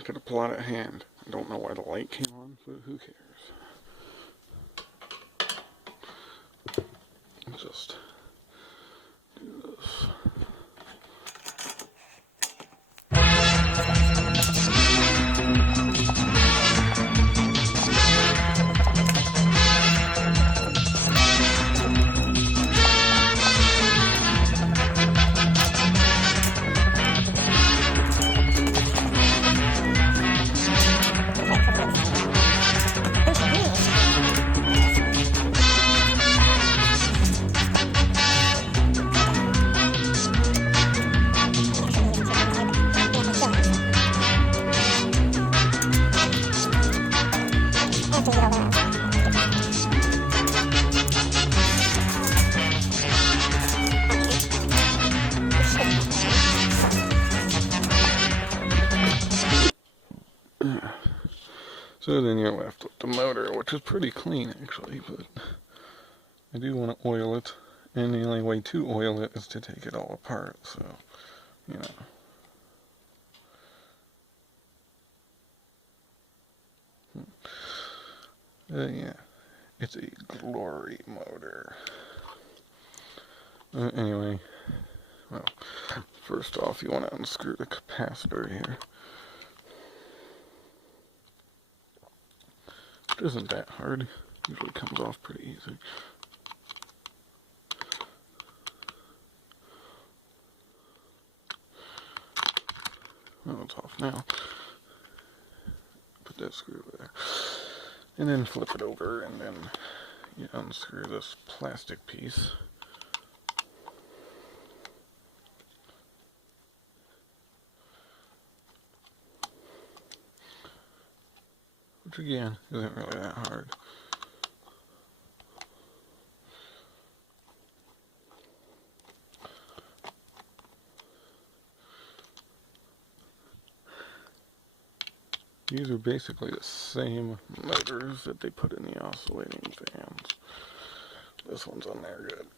could have plotted a hand. I don't know why the light came on, but who cares? Just do this. So then you're left with the motor, which is pretty clean actually, but I do want to oil it, and the only way to oil it is to take it all apart, so, you know. Yeah, it's a glory motor. Anyway, well, first off you want to unscrew the capacitor here. It isn't that hard. Usually comes off pretty easy. Well, it's off now. Put that screw there. And then flip it over, and then you unscrew this plastic piece. Which again, isn't really that hard. These are basically the same motors that they put in the oscillating fans. This one's on there good.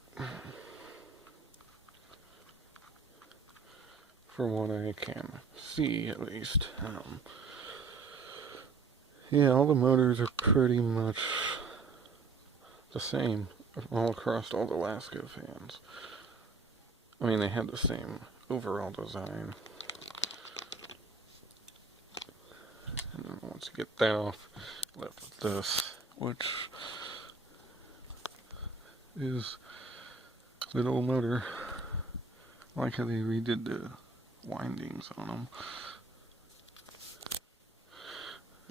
From what I can see, at least. Yeah, all the motors are pretty much the same all across all the Lasko fans. I mean, they have the same overall design. And then once you get that off, left with this, which is a little motor. I like how they redid the windings on them.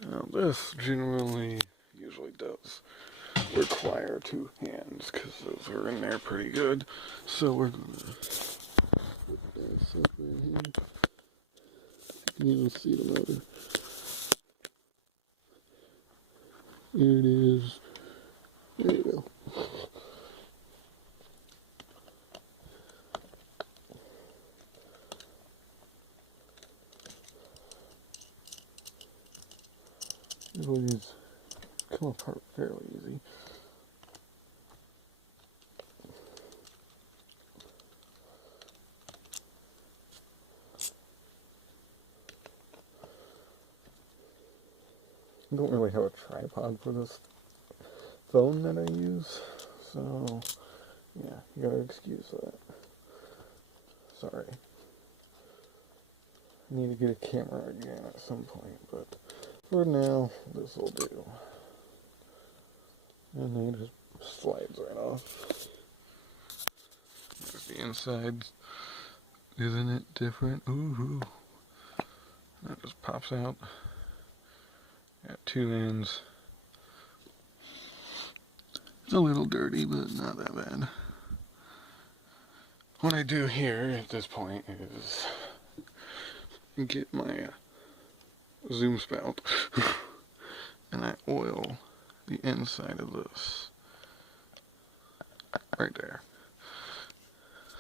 Now this usually does require two hands, because those are in there pretty good. So we're going to put this up right here. You can even see the motor. Here it is. There you go. These come apart fairly easy. I don't really have a tripod for this phone that I use, so yeah, you gotta excuse that. Sorry. I need to get a camera again at some point, but for now, this will do. And then it just slides right off. There's the inside. Isn't it different? Ooh. That just pops out. Got two ends. It's a little dirty, but not that bad. What I do here at this point is get my zoom spout and I oil the inside of this right there.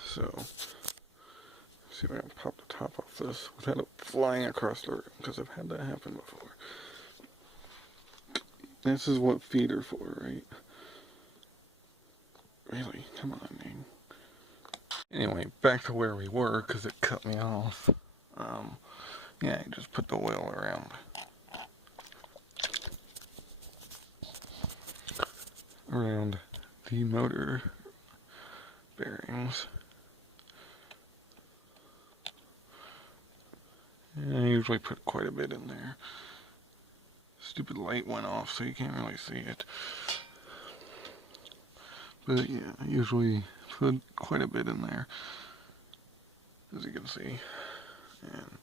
So, see if I can pop the top off this without it flying across the room, because I've had that happen before. This is what feet are for, right? Really? Come on, man. Anyway, back to where we were, because it cut me off. Yeah, you just put the oil around the motor bearings. And I usually put quite a bit in there. Stupid light went off, so you can't really see it. But yeah, I usually put quite a bit in there, as you can see. And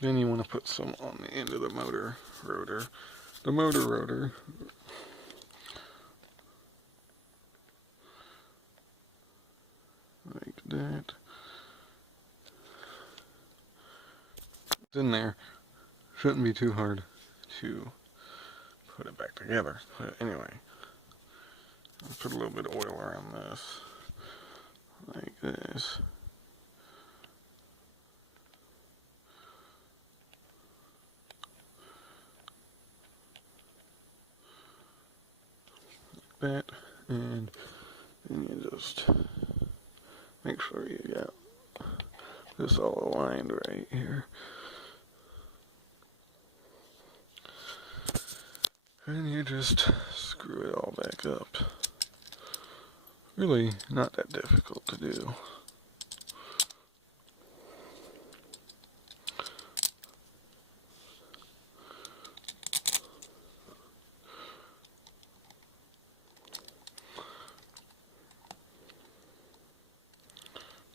then you want to put some on the end of the motor rotor. The motor rotor, like that. It's in there. Shouldn't be too hard to put it back together. But anyway, I'll put a little bit of oil around this, like this. That, and then you just make sure you got this all aligned right here. And you just screw it all back up. Really not that difficult to do.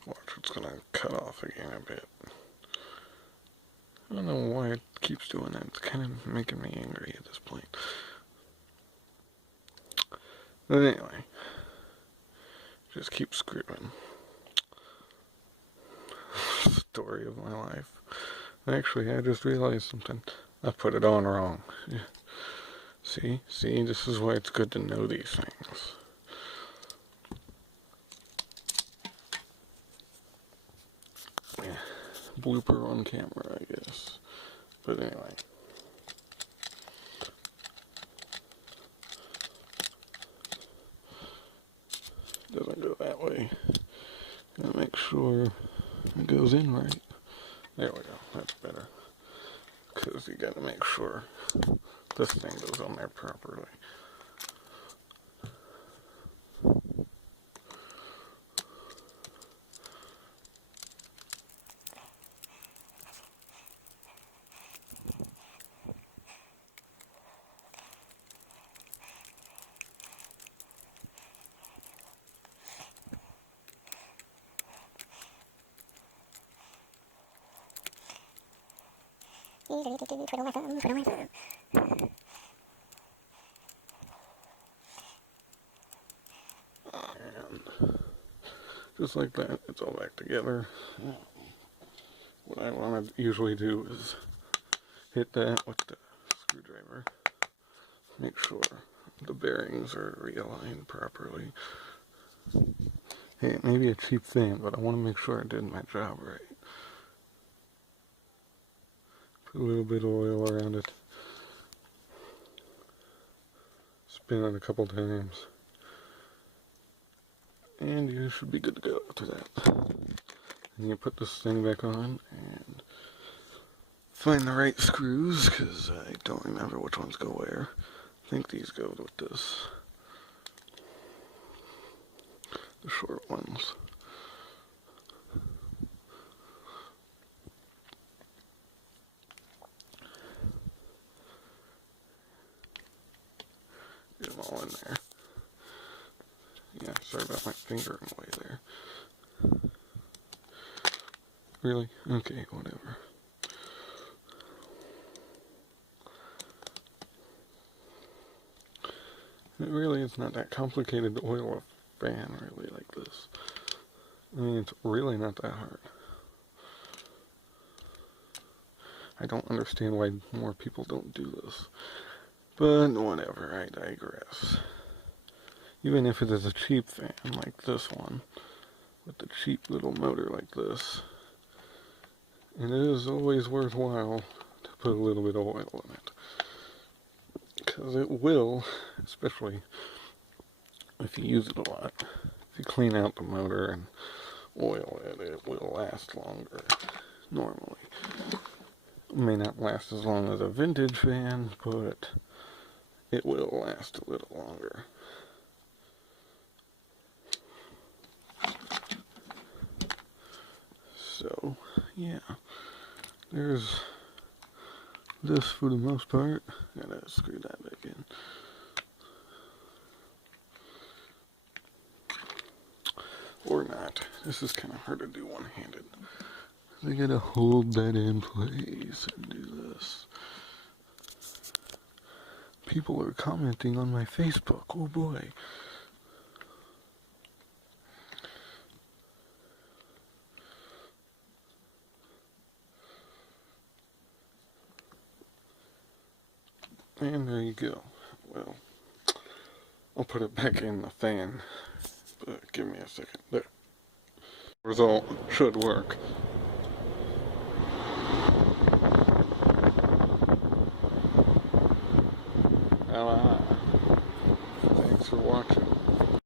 Watch, it's gonna cut off again a bit. I don't know why it keeps doing that. It's kind of making me angry at this point. But anyway, just keep screwing. Story of my life. Actually, I just realized something. I put it on wrong. See, this is why it's good to know these things. Yeah. Blooper on camera, I guess. But anyway. Doesn't go that way. Gotta make sure it goes in right. There we go. That's better. Because you gotta make sure this thing goes on there properly. Twiddle my thumb. And just like that, it's all back together. What I want to usually do is hit that with the screwdriver. Make sure the bearings are realigned properly. Hey, it may be a cheap thing, but I want to make sure I did my job right. Put a little bit of oil around it. Spin it a couple times. And you should be good to go after that. And you put this thing back on and find the right screws, because I don't remember which ones go where. I think these go with this. The short ones. Get them all in there. Yeah, sorry about my finger in the way there. Really? Okay, whatever. It really is not that complicated to oil a fan really like this. I mean, it's really not that hard. I don't understand why more people don't do this. But whatever, I digress. Even if it is a cheap fan like this one, with a cheap little motor like this, it is always worthwhile to put a little bit of oil in it. Because it will, especially if you use it a lot, if you clean out the motor and oil it, it will last longer normally. May not last as long as a vintage fan, but it will last a little longer. So, yeah, there's this for the most part. Gotta screw that back in. Or not. This is kind of hard to do one-handed. I gotta hold that in place and do this. People are commenting on my Facebook. Oh boy. And there you go. Well, I'll put it back in the fan. But give me a second. There. Result should work. Thanks for watching.